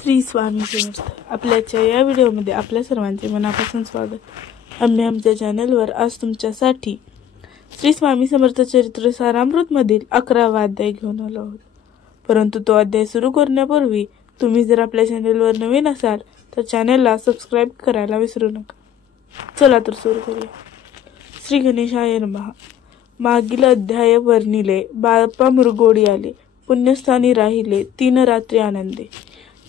श्री स्वामी समर्थ. आपल्याच्या या व्हिडिओमध्ये आपल्या सर्वांचे मनापासून स्वागत. आम्ही आमच्या चॅनलवर आज तुमच्यासाठी श्री स्वामी समर्थ चरित्र सारामृत मधील 11वा अध्याय घेऊन आलो आहोत. परंतु तो अध्याय सुरू करण्यापूर्वी तुम्ही जर आपल्या चॅनलवर नवीन असाल तर चॅनलला सबस्क्राइब करायला विसरू नका. चला तर सुरू करूया. श्री गणेशाय नमः. मागील अध्याय वर्णिले. बाळप्पा मुरगोडी आले, पुण्यस्थानी राहिले 3 रात्री आनंदे.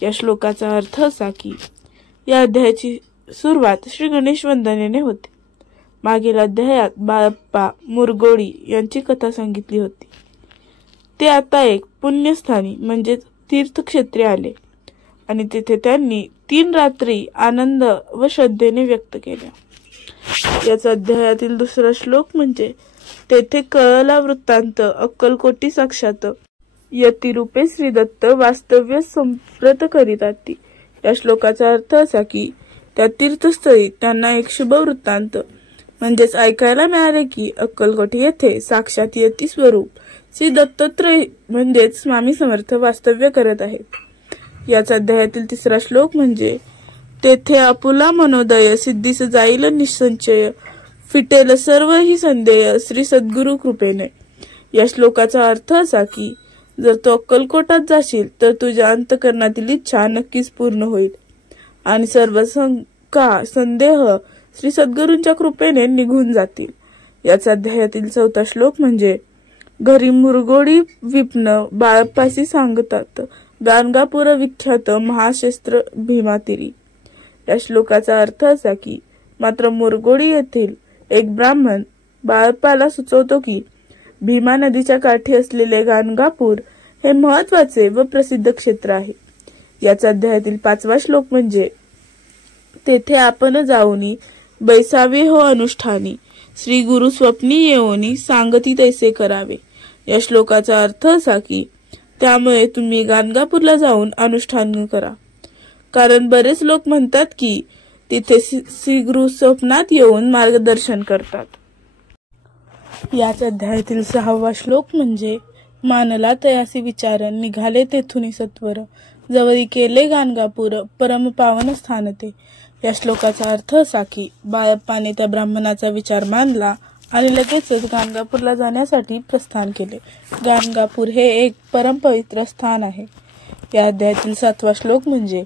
या श्लोकाचा अर्थ असा की या अध्यायाची सुरुवात श्री गणेश वंदनेने होते. मागील अध्यायात बाळप्पा मुरगोडी यांची कथा सांगितली होती. ते आता एक पुण्यस्थानी म्हणजे तीर्थक्षेत्री आले आणि तिथे त्यांनी 3 रात्री आनंद व श्रद्धेने व्यक्त केल्या. याचा अध्यायातील दुसरा श्लोक म्हणजे तेथे कळला वृत्तांत अक्कलकोटी साक्षात यतिरूपे श्री दत्त वास्तव्य संप्रत करीताती. या श्लोकाचा अर्थ असा की त्या तीर्थस्थळी त्यांना एक शुभ वृत्तांत म्हणजेच ऐकायला मिळाले की अक्कलकोटी येथे साक्षात यती स्वरूप श्री दत्तात्रय म्हणजेच स्वामी समर्थ वास्तव्य करत आहेत. याचा अध्यायातील तिसरा श्लोक म्हणजे तेथे आपुला मनोदय सिद्धीस जाईल निसंचय फिटेल सर्व ही संदेय श्री सद्गुरु कृपेने. या श्लोकाचा अर्थ असा की जर तू अक्कलकोटात जाशील तर तुझ्या अंतकरणातील इच्छा नक्कीच पूर्ण होईल आणि सर्व शंका संदेह श्री सद्गुरूंच्या कृपेने निघून जातील. याचा अध्यायातील 4था श्लोक म्हणजे घरी मुरगोडी विप्न बाळप्पासी सांगतात गाणगापूर विख्यात महाशस्त्र भीमातिरी. या श्लोकाचा अर्थ असा की मात्र मुरगोडी येथील एक ब्राह्मण बाळप्पाला सुचवतो की भीमा नदीच्या काठी असलेले गाणगापूर हे महत्वाचे व प्रसिद्ध क्षेत्र आहे. याचा अध्यायातील 5वा श्लोक म्हणजे तेथे आपण जाऊनी बैसावे हो अनुष्ठानी श्री गुरु स्वप्नी येऊनी सांगती तैसे करावे. या श्लोकाचा अर्थ असा की त्यामुळे तुम्ही गाणगापूरला जाऊन अनुष्ठान करा, कारण बरेच लोक म्हणतात की तिथे श्री गुरु स्वप्नात येऊन मार्गदर्शन करतात. याच अध्यायातील 6वा श्लोक म्हणजे मानला तयासी विचार निघाले तेथुनी सत्वर जवळी केले गाणगापूर परम पावन स्थान ते. या श्लोकाचा अर्थ असा की बाळप्पाने त्या ब्राह्मणाचा विचार मानला आणि लगेचच गाणगापूरला जाण्यासाठी प्रस्थान केले. गाणगापूर हे एक परम पवित्र स्थान आहे. या अध्यायातील 7वा श्लोक म्हणजे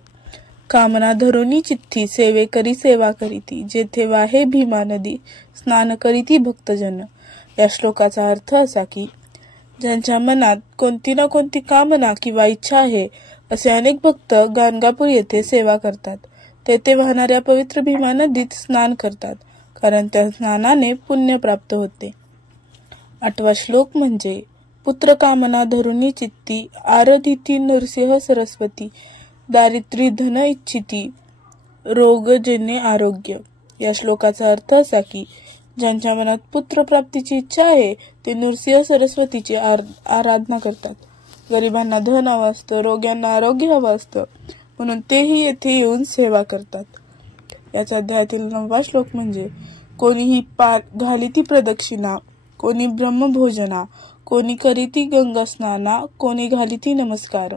कामना धरुनी चित्ती सेवे करी सेवा करीती जेथे वाहे भीमा नदी स्नान करीती भक्तजन. या श्लोकाचा अर्थ असा की ज्यांच्या मनात कोणती ना कोणती कामना किंवा इच्छा आहे असे अनेक भक्त गाणगापूर येथे सेवा करतात. तेथे वाहणाऱ्या पवित्र भीमा नदीत स्नान करतात, कारण त्या स्नानाने पुण्य प्राप्त होते. 8वा श्लोक म्हणजे पुत्र कामना धरुनी चित्ती आराधिती नरसिंह सरस्वती दारिद्र्य धन इच्छिती रोग जेणे आरोग्य. या श्लोकाचा अर्थ असा की ज्यांच्या मनात पुत्र प्राप्तीची इच्छा आहे ते नरसिंह सरस्वतीची आराधना करतात. गरिबांना धन हवं असतं, रोग्यांना आरोग्य हवं असतं, म्हणून तेही येथे येऊन सेवा करतात. याचा अध्यायातील 9वा श्लोक म्हणजे कोणीही घालिती प्रदक्षिणा कोणी ब्रह्मभोजना कोणी करीती गंगा स्नाना कोणी घालिती नमस्कार.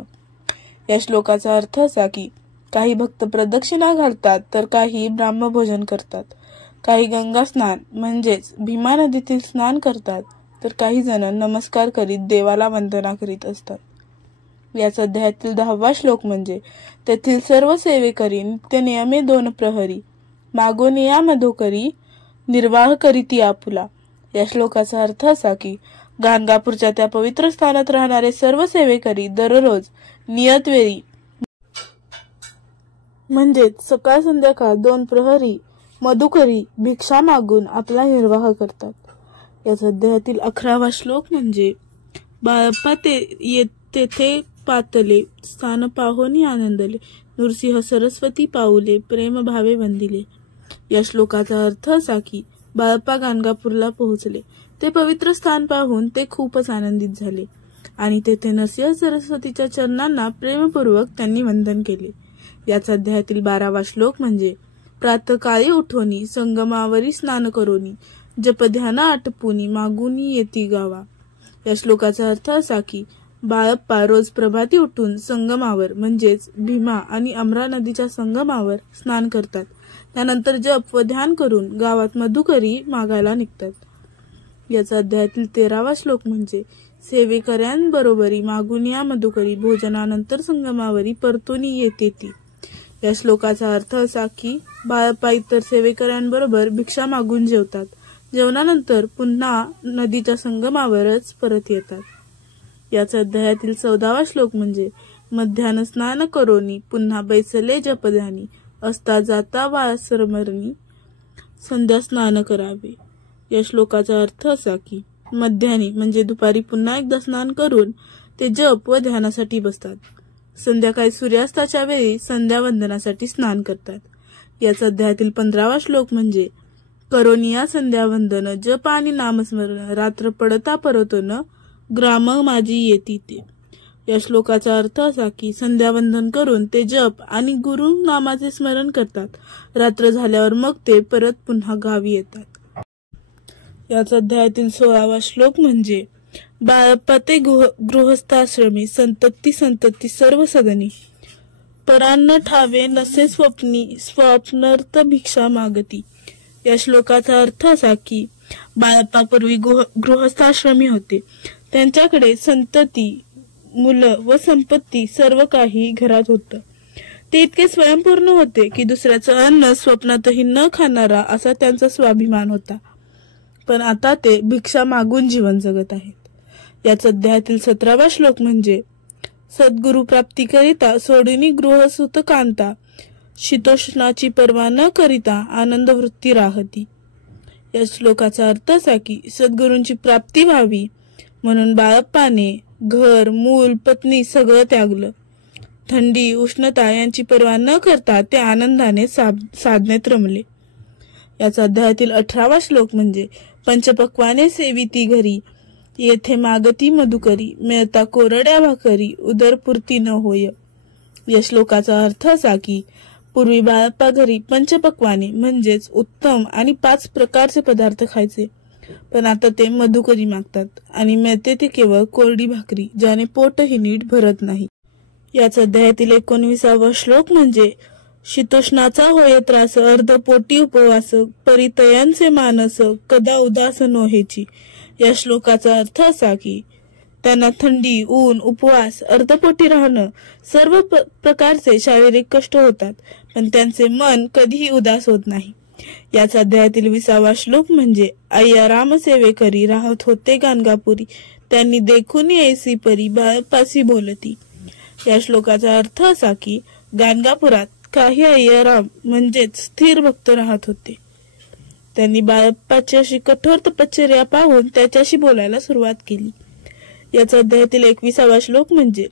या श्लोकाचा अर्थ असा की काही भक्त प्रदक्षिणा घालतात तर काही ब्रह्मभोजन करतात, काही गंगा स्नान म्हणजेच भीमा नदीतील स्नान करतात तर काही जण नमस्कार करीत देवाला वंदना करीत असतात. याचा अध्यायातील 10वा श्लोक म्हणजे तेथील सर्व सेवेकरी नित्य नियमे 2 प्रहरी मागोनी या मधोकरी निर्वाह करीती आपुला. या श्लोकाचा अर्थ असा की गाणगापूरच्या त्या पवित्र स्थानात राहणारे सर्व सेवेकरी दररोज नियत वेळी म्हणजेच सकाळ संध्याकाळ 2 प्रहरी मधुकरी भिक्षा मागून आपला निर्वाह करतात. याचा अध्यायातील 11वा श्लोक म्हणजे बाळप्पा तेथे पातले स्थान पाहोनी आनंदले नृसिंह सरस्वती पाऊले प्रेम भावे वंदिले. या श्लोकाचा अर्थ असा की बाळप्पा गाणगापूरला पोहोचले. ते पवित्र स्थान पाहून ते खूपच आनंदित झाले आणि तेथे नरसिंह सरस्वतीच्या चरणांना प्रेमपूर्वक त्यांनी वंदन केले. याचा अध्यायातील 12वा श्लोक म्हणजे प्रातकाळी उठोनी संगमावरी स्नान करोनी जप ध्यान आटपुनी मागुनी येती गावा. या श्लोकाचा अर्थ असा की बाळप्पा रोज प्रभाती उठून संगमावर म्हणजेच भीमा आणि अमरा नदीच्या संगमावर स्नान करतात. त्यानंतर जप व ध्यान करून गावात मधुकरी मागायला निघतात. याचा अध्यायातील 13वा श्लोक म्हणजे सेवेकऱ्यांबरोबरी मागून या मधुकरी भोजनानंतर संगमावरी परतोनी येते ती. या श्लोकाचा अर्थ असा की बाळप्पा इतर सेवेकऱ्यांबरोबर भिक्षा मागून जेवतात. जेवणानंतर पुन्हा नदीच्या संगमावरच परत येतात. याचा अध्यायातील 14वा श्लोक म्हणजे मध्यान स्नान करोनी पुन्हा बैसले जपध्यानी असता जाता वासरमरणी संध्या स्नान करावे. या श्लोकाचा अर्थ असा की मध्यानी म्हणजे दुपारी पुन्हा एकदा स्नान करून ते जप व ध्यानासाठी बसतात. संध्याकाळी सूर्यास्ताच्या वेळी संध्या वंदनासाठी स्नान करतात. याचा अध्यायातील 15वा श्लोक म्हणजे करोनिया संध्या वंदन जप आणि नामस्मरण रात्र पडता परतोन ग्राम माझी येती ते. या श्लोकाचा अर्थ असा की संध्यावंदन करून ते जप आणि गुरु नामाचे स्मरण करतात. रात्र झाल्यावर मग ते परत पुन्हा गावी येतात. याचा अध्यायातील 16वा श्लोक म्हणजे बाळप्पा ते गृहस्थाश्रमी संतती संतती सर्व सदनी परान्न ठावे नसे स्वप्नी स्वप्नर्थ भिक्षा मागती. या श्लोकाचा अर्थ असा की बाळप्पा पूर्वी गृहस्थाश्रमी होते. त्यांच्याकडे संतती मुलं व संपत्ती सर्व काही घरात होतं. ते इतके स्वयंपूर्ण होते की दुसऱ्याचं अन्न स्वप्नातही न खाणारा असा त्यांचा स्वाभिमान होता. पण आता ते भिक्षा मागून जीवन जगत आहेत. याचा अध्यायातील 17वा श्लोक म्हणजे सद्गुरु प्राप्तीकरिता सोडूनी गृहसुत कांता शीतोष्णाची पर्वा न करिता आनंद वृत्ती राहती. या श्लोकाचा अर्थ असा की सद्गुरूंची प्राप्ती व्हावी म्हणून बाळप्पाने घर मूल पत्नी सगळं त्यागलं. थंडी उष्णता यांची पर्वा न करता ते आनंदाने साधनेत रमले. याचा अध्यायातील 18वा श्लोक म्हणजे पंचपक्वाने सेविती घरी येथे मागती मधुकरी मिळता कोरड्या भाकरी उदरपूर्ती न होय. या श्लोकाचा अर्थ असा की पूर्वी बाळप्पा घरी पंचपक्वाने म्हणजेच उत्तम आणि 5 प्रकारचे पदार्थ खायचे. पण आता ते मधुकरी मागतात आणि मिळते ते केवळ कोरडी भाकरी ज्याने पोटही नीट भरत नाही. याचा अध्यायातील 19वा श्लोक म्हणजे शीतोष्णाचा होय त्रास अर्धपोटी उपवास परितयांचे मानस कदा उदास नोहेची. या श्लोकाचा अर्थ असा की त्यांना थंडी ऊन उपवास अर्धपोटी राहणं सर्व प्रकारचे शारीरिक कष्ट होतात पण त्यांचे मन कधीही उदास होत नाही. याचा अध्यायातील 20वा श्लोक म्हणजे अय्या राम सेवेकरी राहत होते गाणगापुरी त्यांनी देखून ऐसी परी बाळप्पासी बोलती. या श्लोकाचा अर्थ असा की गाणगापुरात काही अय्याराम म्हणजेच स्थिर भक्त राहत होते. त्यांनी बाळप्पाची अशी कठोर तपश्चर्या पाहून त्याच्याशी बोलायला सुरुवात केली. याचा अध्यायातील 21वा श्लोक म्हणजे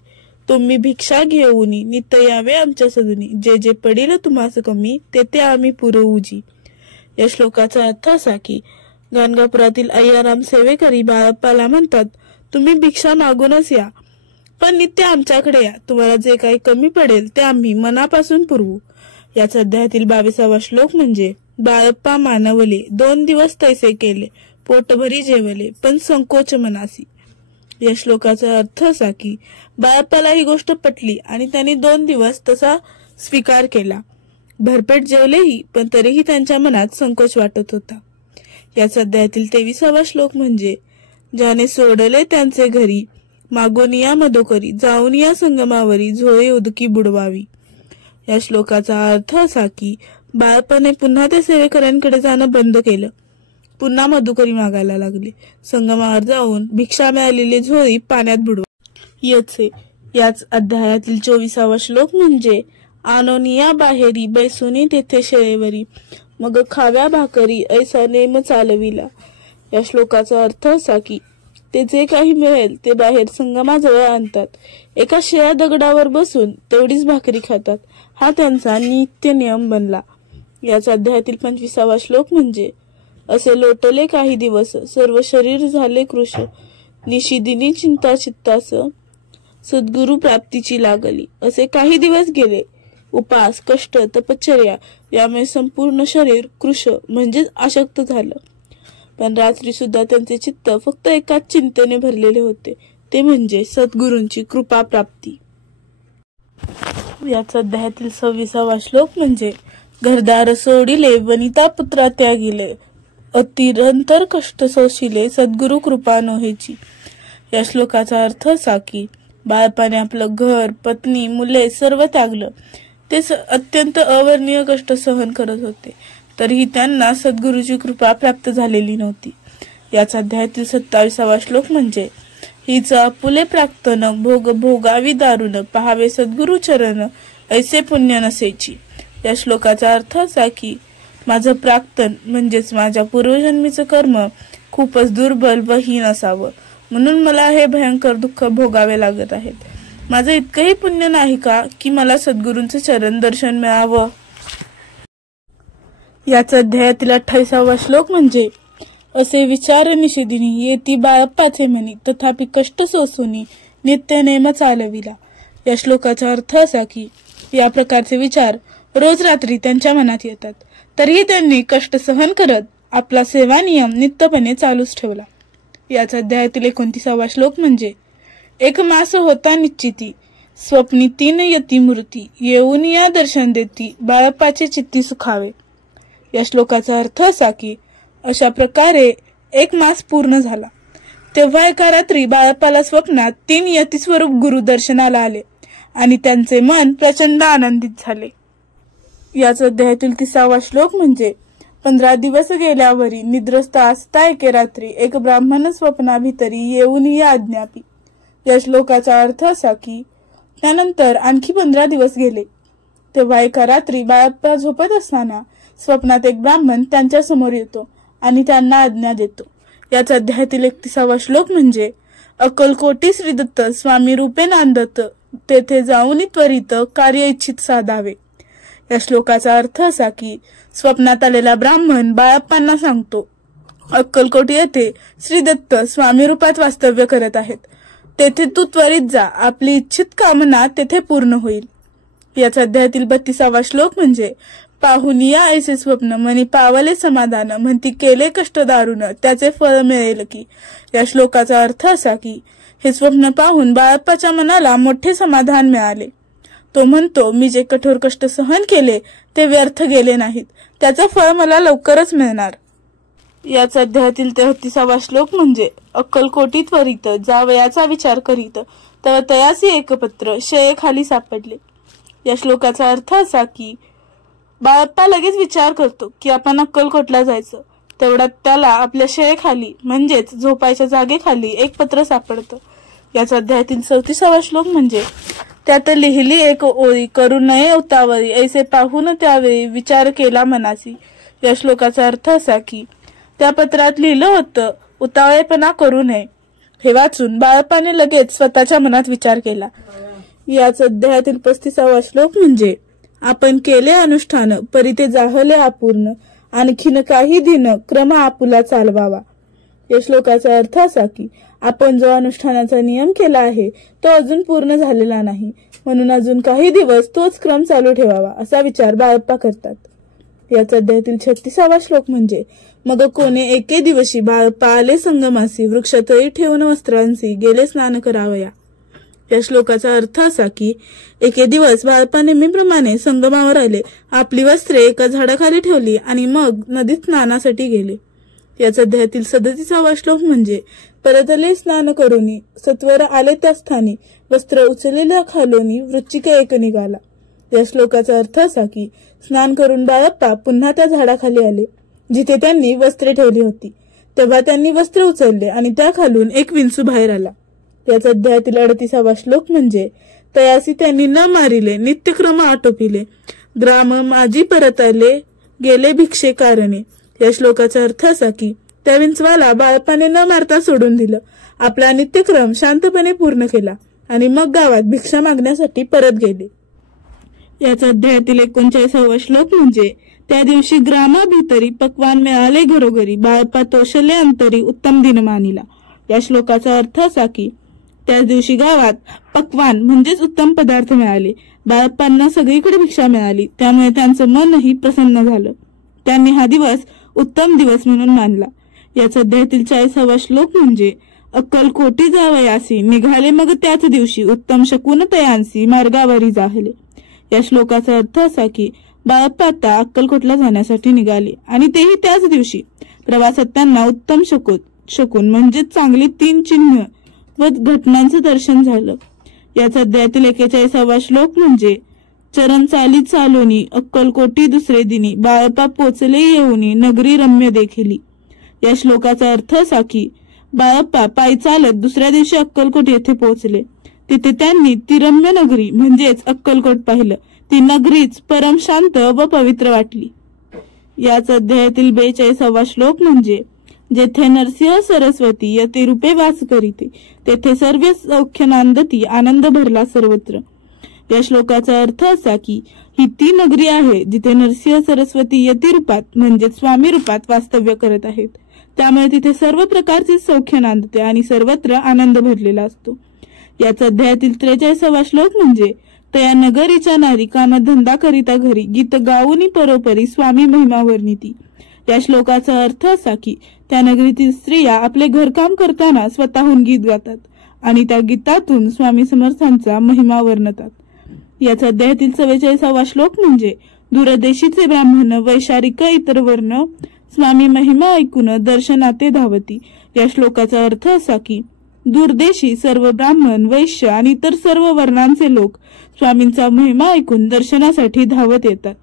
तुम्ही भिक्षा घेऊनी नित्य यावे आमच्या सदनी जे जे पडील तुम्हास कमी ते ते आम्ही पुरवूजी. या श्लोकाचा अर्थ असा की गाणगापुरातील अय्याराम सेवेकरी बाळप्पाला म्हणतात तुम्ही भिक्षा मागूनच या पण नित्य आमच्याकडे या. तुम्हाला जे काही कमी पडेल ते आम्ही मनापासून पुरवू. याचा अध्यायातील 22वा श्लोक म्हणजे बाळप्पा मानवले 2 दिवस तैसे केले पोटभरी जेवले पण संकोच मनासी. या श्लोकाचा अर्थ असा की बाळप्पाला ही गोष्ट पटली आणि त्यांनी 2 दिवस तसा स्वीकार केला. भरपेट जेवलेही पण तरीही त्यांच्या मनात संकोच वाटत होता. याचा अध्यायातील 23वा श्लोक म्हणजे ज्याने सोडले त्यांचे घरी मागून या मधोकरी जाऊन या संगमावरी झोळे उदकी बुडवावी. या श्लोकाचा अर्थ असा की बाळप्पाने पुन्हा ते सेवेकऱ्यांकडे जाणं बंद केलं. पुन्हा मधुकरी मागायला लागले. संगमावर जाऊन भिक्षा मिळालेली झोळी पाण्यात बुडवा. याच अध्यायातील 24वा श्लोक म्हणजे आनोनिया बाहेरी बैसुनी तेथे शेळेवरी मग खाव्या भाकरी ऐसा नेम चालविला. या श्लोकाचा अर्थ असा की ते जे काही मिळेल ते बाहेर संगमाजवळ आणतात. एका शिळ्या दगडावर बसून तेवढीच भाकरी खातात. हा त्यांचा नित्य नियम बनला. याचा अध्यायातील 25वा श्लोक म्हणजे असे लोटले काही दिवस सर्व शरीर झाले कृश निशिदिनी चिंता चित्तास सद्गुरु प्राप्तीची लागली. असे काही दिवस गेले. उपास कष्ट तपश्चर्या यामुळे संपूर्ण शरीर कृश म्हणजेच अशक्त झालं. पण रात्री सुद्धा त्यांचे चित्त फक्त एकाच चिंतेने भरलेले होते ते म्हणजे सद्गुरूंची कृपा प्राप्ती। याच अध्यायातील 26वा श्लोक म्हणजे घरदार सोडिले वनिता पुत्रा त्यागिले अतिरंतर कष्ट सोशिले सद्गुरु कृपा नोहेची। या श्लोकाचा अर्थ असा की बाळपाने आपलं घर, पत्नी, मुले सर्व त्यागलं। ते अत्यंत अवर्णनीय कष्ट सहन करत होते, तरीही त्यांना सद्गुरूची कृपा प्राप्त झालेली नव्हती। याच अध्यायातील 27वा श्लोक म्हणजे हीच आपुले प्राक्तन भोग भोगावी दारुण पहावे सद्गुरु चरण ऐसे पुण्य नसेची। या श्लोकाचा अर्थ असा की माझं प्राक्तन म्हणजेच माझ्या पूर्वजन्मीचं कर्म खूपच दुर्बल व हीन असावं, म्हणून मला हे भयंकर दुःख भोगावे लागत आहेत। माझं इतकंही पुण्य नाही का की मला सद्गुरूंचे चरण दर्शन मिळावं। याच अध्यायातील 28वा श्लोक म्हणजे असे विचार निषेधिनी येती बाळप्पाचे मनी तथापि कष्ट सोसूनी नित्य नेम चालविला। या श्लोकाचा अर्थ असा की या प्रकारचे विचार रोज रात्री त्यांच्या मनात येतात, तरीही त्यांनी कष्ट सहन करत आपला सेवा नियम नित्यपणे चालूच ठेवला। याच अध्यायातील 29वा श्लोक म्हणजे एक मास होता निश्चिती स्वप्नी 3 यती मूर्ती येऊन या दर्शन देती बाळप्पाचे चित्ती सुखावे। या श्लोकाचा अर्थ असा की अशा प्रकारे 1 मास पूर्ण झाला, तेव्हा एका रात्री बाळप्पाला स्वप्नात 3 यती स्वरूप गुरु दर्शनाला आले आणि त्यांचे मन प्रचंड आनंदित झाले। याच अध्यायातील 30वा श्लोक म्हणजे 15 दिवस गेल्यावरी निद्रस्थ असता एके रात्री एक ब्राह्मण स्वप्नाभितरी येऊन या आज्ञापी। या श्लोकाचा अर्थ असा की त्यानंतर आणखी 15 दिवस गेले, तेव्हा एका रात्री बाळप्पा झोपत असताना स्वप्नात एक ब्राह्मण त्यांच्या समोर येतो आणि त्यांना आज्ञा देतो। याच अध्यायातील 31वा श्लोक म्हणजे अक्कलकोटी श्रीदत्त स्वामी रूपे नांदत तेथे जाऊन त्वरित कार्य इच्छित साधावे। या श्लोकाचा अर्थ असा की स्वप्नात आलेला ब्राह्मण बाळप्पांना सांगतो अक्कलकोट येथे श्रीदत्त स्वामी रूपात वास्तव्य करत आहेत, तेथे तू त्वरित जा, आपली इच्छित कामना तेथे पूर्ण होईल। याच अध्यायातील 32वा श्लोक म्हणजे पाहुनिया ऐसे स्वप्न मनी पावले समाधान म्हणती केले कष्ट दारुण त्याचे फळ मिळेल की। या श्लोकाचा अर्थ असा की हे स्वप्न पाहून बाळप्पाच्या मनाला मोठे समाधान मिळाले। तो म्हणतो मी जे कठोर कष्ट सहन केले ते व्यर्थ गेले नाहीत, त्याचं फळ मला लवकरच मिळणार। याच अध्यायातील 33वा श्लोक म्हणजे अक्कलकोटी त्वरित जावयाचा विचार करीत तर तयासी एकपत्र शये खाली सापडले। या श्लोकाचा अर्थ असा की बाळप्पा लगेच विचार करतो की आपण अक्कलकोटला जायचं, तेवढ्यात त्याला आपल्या शयेखाली म्हणजेच झोपायच्या जागेखाली एक पत्र सापडतं। याचा अध्यायातील 34वा श्लोक म्हणजे त्यात लिहिली एक ओळी करू नये उतावळी ऐसे पाहून त्यावेळी विचार केला मनासी। या श्लोकाचा अर्थ असा की त्या पत्रात लिहिलं होतं उतावळेपणा करू नये। हे वाचून बाळप्पाने लगेच स्वतःच्या मनात विचार केला। याच अध्यायातील 35वा श्लोक म्हणजे आपण केले अनुष्ठान परी ते जाहले अपूर्ण आणखीन काही दिन क्रम आपुला चालवावा। या श्लोकाचा अर्थ असा की आपण जो अनुष्ठानाचा नियम केला आहे तो अजून पूर्ण झालेला नाही, म्हणून अजून काही दिवस तोच क्रम चालू ठेवावा असा विचार बाळप्पा करतात। याचा अध्यायातील 36वा श्लोक म्हणजे मग कोणे एके दिवशी बाळप्पा आले संगमासी वृक्षतळी ठेवून वस्त्रांसी गेले स्नान करावया। या श्लोकाचा अर्थ असा की एके दिवस बाळप्पा नेहमीप्रमाणे संगमावर आले, आपली वस्त्रे एका झाडाखाली ठेवली आणि मग नदीत स्नानासाठी गेले। याचा अध्यायातील 37वा श्लोक म्हणजे परतले स्नान करूनी सत्वर आले त्या स्थानी वस्त्र उचलेल्या खालोनी वृश्चिक एक निघाला। या श्लोकाचा अर्थ असा की स्नान करून बाळप्पा पुन्हा त्या झाडाखाली आले जिथे त्यांनी वस्त्रे ठेवली होती, तेव्हा त्यांनी वस्त्र उचलले आणि त्या खालून एक विंचू बाहेर आला। याचा अध्यायातील 38वा श्लोक म्हणजे तयासी त्यांनी न मारिले नित्यक्रम आटोपिले ग्राम माझी परतले गेले भिक्षे कारणे। या श्लोकाचा अर्थ असा की त्या विंचवाला बाळप्पाने न मारता सोडून दिलं, आपला नित्यक्रम शांतपणे पूर्ण केला आणि मग गावात भिक्षा मागण्यासाठी परत गेले। याचा अध्यायातील 39वा श्लोक म्हणजे त्या दिवशी ग्रामाभितरी पक्वान मिळाले घरोघरी बाळप्पा तोषले अंतरी उत्तम दिन मानिला। या श्लोकाचा अर्थ असा की त्याच दिवशी गावात पक्वान म्हणजेच उत्तम पदार्थ मिळाले, बाळप्पांना सगळीकडे भिक्षा मिळाली, त्यामुळे त्यांचं मनही प्रसन्न झालं। त्यांनी हा दिवस उत्तम दिवस म्हणून मानला। याचा अध्यायातील 40वा श्लोक म्हणजे अक्कलकोटी जावयासी निघाले मग त्याच दिवशी उत्तम शकून तयांसी मार्गावरी जाहले। या श्लोकाचा अर्थ असा की बाळप्पा आता अक्कलकोटला जाण्यासाठी निघाले आणि तेही त्याच दिवशी। प्रवासात त्यांना उत्तम शकून म्हणजे चांगली 3 चिन्ह व घटनांचं दर्शन झालं। याचा अध्यायातील 41वा श्लोक म्हणजे चरण चाली चालोनी अक्कलकोटी दुसरे दिनी बाळप्पा पोचले येऊनी नगरी रम्य देखिली। या श्लोकाचा अर्थ असा की बाळप्पा पायी चालत दुसऱ्या दिवशी अक्कलकोट येथे पोहोचले। तिथे त्यांनी ती रम्य नगरी म्हणजेच अक्कलकोट पाहिलं। ती नगरीच परम शांत व पवित्र वाटली। याच अध्यायातील 42वा श्लोक म्हणजे जेथे नरसिंह सरस्वती यते रूपे वास करीते तेथे सर्व सौख्य नांदती आनंद भरला सर्वत्र। या श्लोकाचा अर्थ असा की ही ती नगरी आहे जिथे नरसिंह सरस्वती यती रूपात म्हणजे स्वामी रूपात वास्तव्य करत आहेत। त्यामुळे तिथे सर्व प्रकारचे सौख्य नांदते आणि सर्वत्र आनंद भरलेला असतो। याचा अध्यायातील 43वा श्लोक म्हणजे तया नगरीच्या नारी कामधंदा करिता घरी गीत गाऊनी परोपरी स्वामी महिमा वर्णिती। या श्लोकाचा अर्थ असा की त्या नगरीतील स्त्रिया आपले घरकाम करताना स्वतःहून गीत गातात आणि त्या गीतातून स्वामी समर्थांचा महिमा वर्णतात। याचा अध्यायातील 44वा श्लोक म्हणजे दूरदेशीचे ब्राह्मण वैशारिक इतर वर्ण स्वामी महिमा ऐकून दर्शनाते धावती। या श्लोकाचा अर्थ असा की दूरदेशी सर्व ब्राह्मण वैश्य आणि इतर सर्व वर्णांचे लोक स्वामींचा महिमा ऐकून दर्शनासाठी धावत येतात।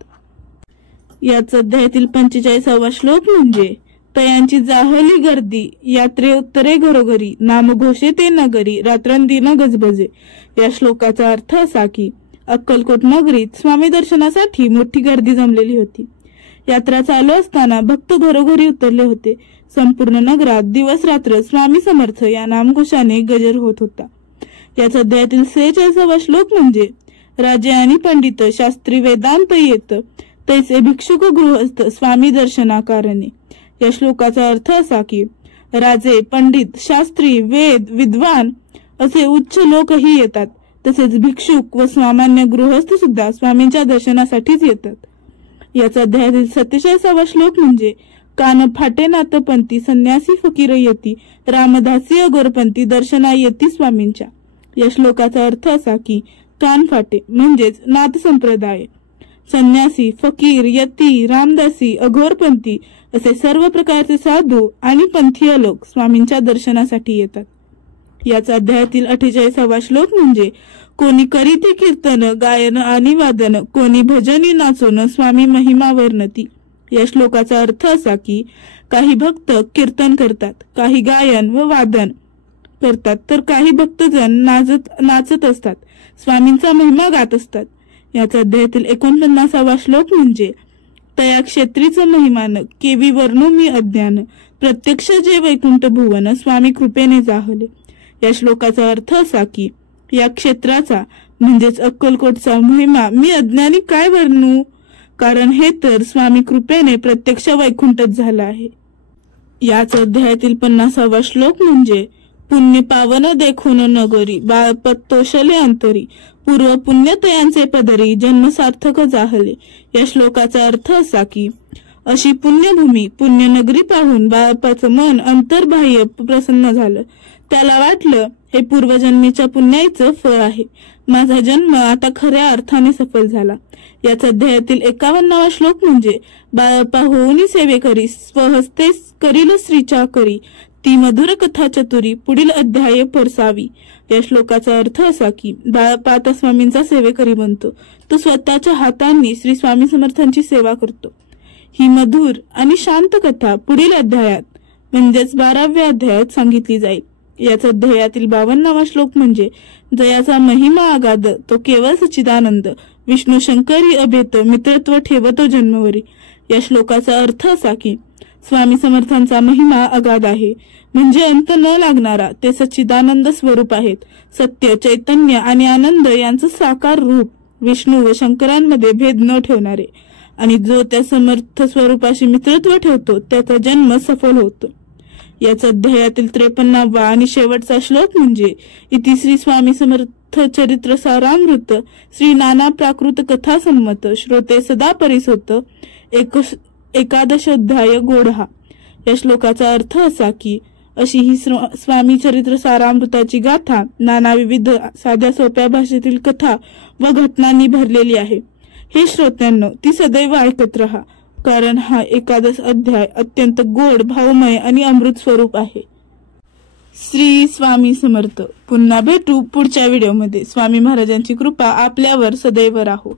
याच अध्यायातील 45वा श्लोक म्हणजे तयांची जाहली गर्दी यात्रे उत्तरे घरोघरी नाम घोषे ते नगरी रात्रंदिन गजबजे। या श्लोकाचा अर्थ असा की अक्कलकोट नगरीत स्वामी दर्शनासाठी मोठी गर्दी जमलेली होती। यात्रा चालू असताना भक्त घरोघरी उतरले होते। संपूर्ण नगरात दिवस रात्र स्वामी समर्थ या नामघोषाने गजर होत होता। याचा अध्यायातील 46वा श्लोक म्हणजे राजे आणि पंडित शास्त्री वेदांत येत तैसे भिक्षुक गृहस्थ स्वामी दर्शनाकारणे। या श्लोकाचा अर्थ असा की राजे पंडित शास्त्री वेद विद्वान असे उच्च लोकही येतात तसेच भिक्षुक व सामान्य गृहस्थ सुद्धा स्वामींच्या दर्शनासाठीच येतात। याचा अध्यायातील 47वा श्लोक म्हणजे कान फाटे नाथपंथी संन्यासी फकीर येती रामदासी अगोरपंथी दर्शना येती स्वामींच्या। या श्लोकाचा अर्थ असा की कान फाटे म्हणजेच नाथ संप्रदाय संन्यासी फकीर यती रामदासी अघोरपंथी असे सर्व प्रकारचे साधू आणि पंथीय लोक स्वामींच्या दर्शनासाठी येतात। याचा अध्यायातील 48वा श्लोक म्हणजे कोणी करीते कीर्तन गायन आणि वादन कोणी भजनी नाचून स्वामी महिमा वर्णती। या श्लोकाचा अर्थ असा की काही भक्त कीर्तन करतात काही गायन व वादन करतात तर काही भक्तजन नाचत असतात स्वामींचा महिमा गात असतात। याचा अध्यायातील 49वा श्लोक म्हणजे तया क्षेत्रीचं महिमान केवी वर्णू मी अज्ञान प्रत्यक्ष जे वैकुंठ भुवन स्वामी कृपेने जाहले। या श्लोकाचा अर्थ असा की या क्षेत्राचा म्हणजेच अक्कलकोटचा महिमा मी अज्ञानी काय वर्णू कारण हे तर स्वामी कृपेने प्रत्यक्ष वैकुंठच झाला आहे। याच अध्यायातील 50वा श्लोक म्हणजे पुण्य पावन देखून नगरी बाळपत तोषले अंतरी पूर्व पुण्यतयांचे पदरी जन्म सार्थक जाहले। या श्लोकाचा अर्थ असा की अशी पुण्यभूमी पुण्यनगरी पाहून बाळप्पाचं मन अंतर्बाह्य प्रसन्न झालं। त्याला वाटलं हे पूर्वजन्मीच्या पुण्याचं फळ आहे माझा जन्म आता खऱ्या अर्थाने सफल झाला। याचा अध्यायातील 51वा श्लोक म्हणजे बाळप्पा होऊनी सेवेकरी स्वहस्ते करील श्रीच्या करी ती मधुर कथा चतुरी पुढील अध्याय परसावी। या श्लोकाचा अर्थ असा की बाळप्पा आता स्वामींचा सेवेकरी बनतो तो स्वतःच्या हातांनी श्री स्वामी समर्थांची सेवा करतो। ही मधुर आणि शांत कथा पुढील अध्यायात म्हणजेच 12व्या अध्यायात सांगितली जाईल। याचा अध्यायातील 52वा श्लोक म्हणजे जयाचा महिमा अगाध तो केवळ सच्चिदानंद विष्णू शंकरी अभेद मित्रत्व ठेवतो जन्मवरी। या श्लोकाचा अर्थ असा की स्वामी समर्थांचा महिमा अगाध आहे म्हणजे अंत न लागणारा ते सच्चिदानंद स्वरूप आहेत सत्य चैतन्य आणि आनंद यांचं साकार रूप विष्णू व शंकरांमध्ये भेद न ठेवणारे आणि जो त्या समर्थ स्वरूपाशी मित्रत्व ठेवतो त्याचा जन्म सफल होतो। याचा अध्यायातील 53वा आणि शेवटचा श्लोक म्हणजे इति श्री स्वामी समर्थ चरित्र सारामृत श्री नाना प्राकृत कथा संमत श्रोते सदा परिसोत एकादश अध्याय गोढा। या श्लोकाचा अर्थ असा की अशी ही स्वामी चरित्र सारामृताची गाथा नाना विविध साध्या सोप्या भाषेतील कथा व घटनांनी भरलेली आहे। हे श्रोत्यांनो, ती सदैव ऐकत रहा, कारण हा एकादश अध्याय अत्यंत गोड, भावमय आणि अमृत स्वरूप आहे। श्री स्वामी समर्थ। पुन्हा भेटू पुढच्या व्हिडिओमध्ये। स्वामी महाराजांची कृपा आपल्यावर सदैव राहो।